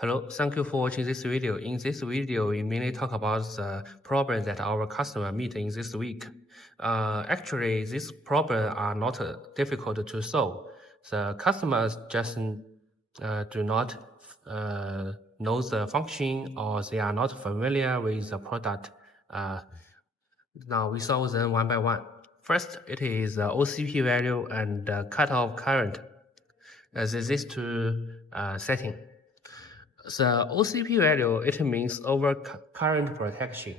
Hello, thank you for watching this video. In this video, we mainly talk about the problems that our customer meet in this week. Actually, these problems are not difficult to solve. The customers just do not know the function or they are not familiar with the product. Now we solve them one by one. First, it is the OCP value and the cutoff current. These two settings. The OCP value, it means over current protection.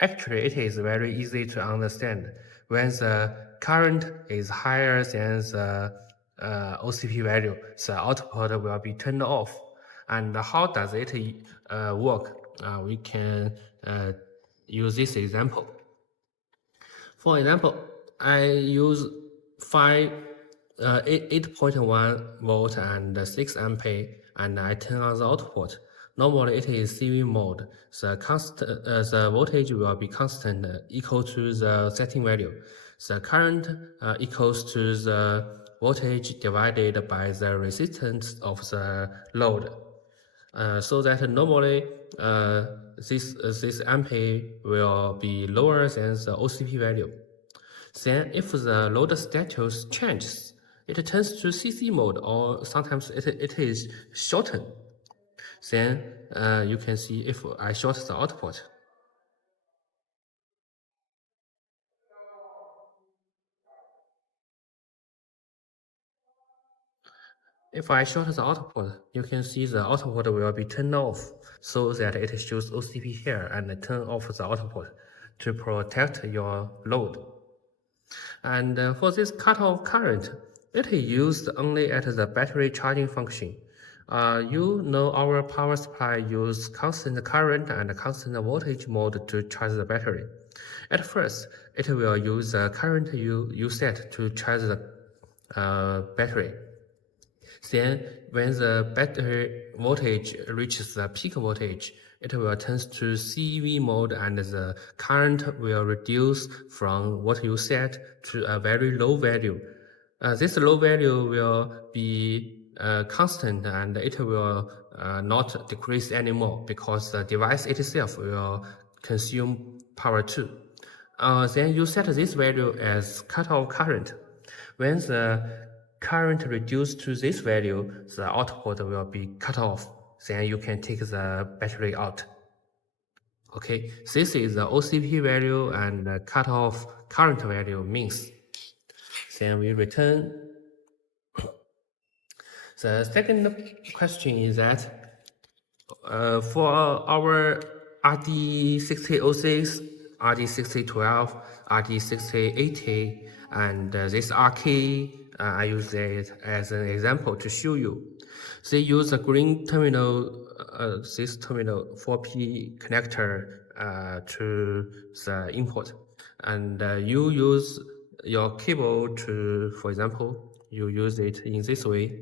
Actually, it is very easy to understand. When the current is higher than the OCP value, the output will be turned off. And how does it work? We can use this example. For example, I use 8.1 volt and 6 ampere, and I turn on the output. Normally, it is CV mode. The voltage will be constant, equal to the setting value. The current equals to the voltage divided by the resistance of the load. So that normally this ampere will be lower than the OCP value. Then if the load status changes, it turns to CC mode, or sometimes it is shortened. Then you can see if I short the output. If I short the output, you can see the output will be turned off, so that it shows OCP here and turn off the output to protect your load. And for this cutoff current, it is used only at the battery charging function. You know our power supply use constant current and constant voltage mode to charge the battery. At first, it will use the current you set to charge the battery. Then, when the battery voltage reaches the peak voltage, it will turn to CV mode and the current will reduce from what you set to a very low value. This low value will be constant and it will not decrease anymore because the device itself will consume power too. Then you set this value as cutoff current. When the current reduced to this value, the output will be cut off. Then you can take the battery out. Okay, this is the OCP value and the cutoff current value means. Then we return. The second question is that for our RD6006, RD6012, RD6080, and this RK, I use it as an example to show you. They use a green terminal, this terminal 4P connector to the input, and you use your cable to, for example, you use it in this way.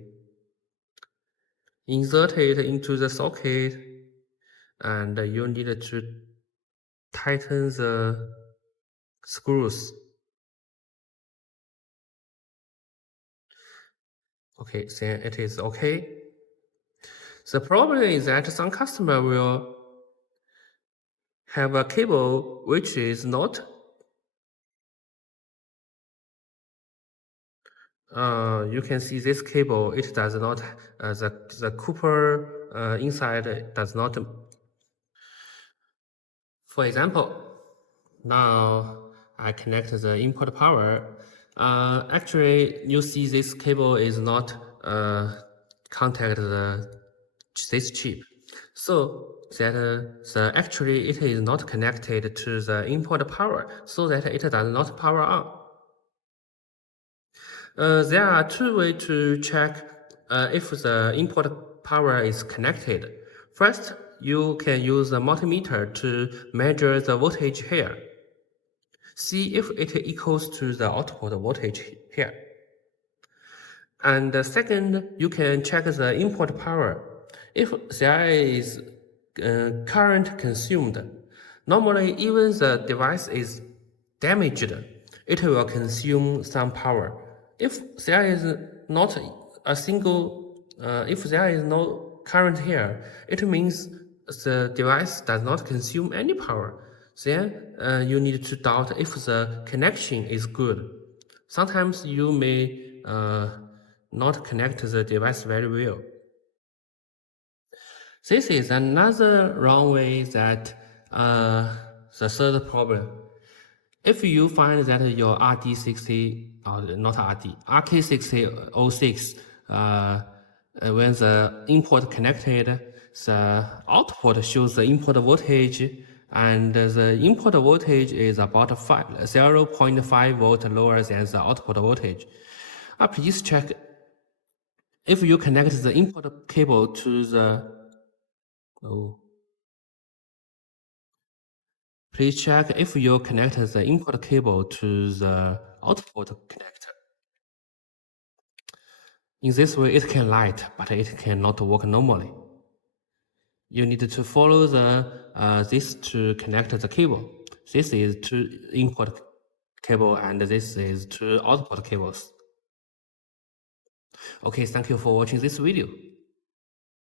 Insert it into the socket, and you need to tighten the screws. Okay, then it is okay. The problem is that some customer will have a cable which is not you can see this cable, it does not the copper inside does not. For example, now I connect the input power. Actually, you see this cable is not contact this chip, so that actually it is not connected to the input power, so that it does not power on. There are two ways to check if the input power is connected. First, you can use a multimeter to measure the voltage here. See if it equals to the output voltage here. And second, you can check the input power. If there is current consumed, normally even the device is damaged, it will consume some power. If there is not a single, if there is no current here, it means the device does not consume any power. Then you need to doubt if the connection is good. Sometimes you may not connect the device very well. This is another wrong way that the third problem. If you find that your RD60, not RD, RK6006, when the input connected, the output shows the input voltage, and the input voltage is about 0.5 volt lower than the output voltage. Please check if you connect the input cable to the Please check if you connect the input cable to the output connector. In this way, it can light, but it cannot work normally. You need to follow this to connect the cable. This is to input cable, and this is to output cables. Okay, thank you for watching this video.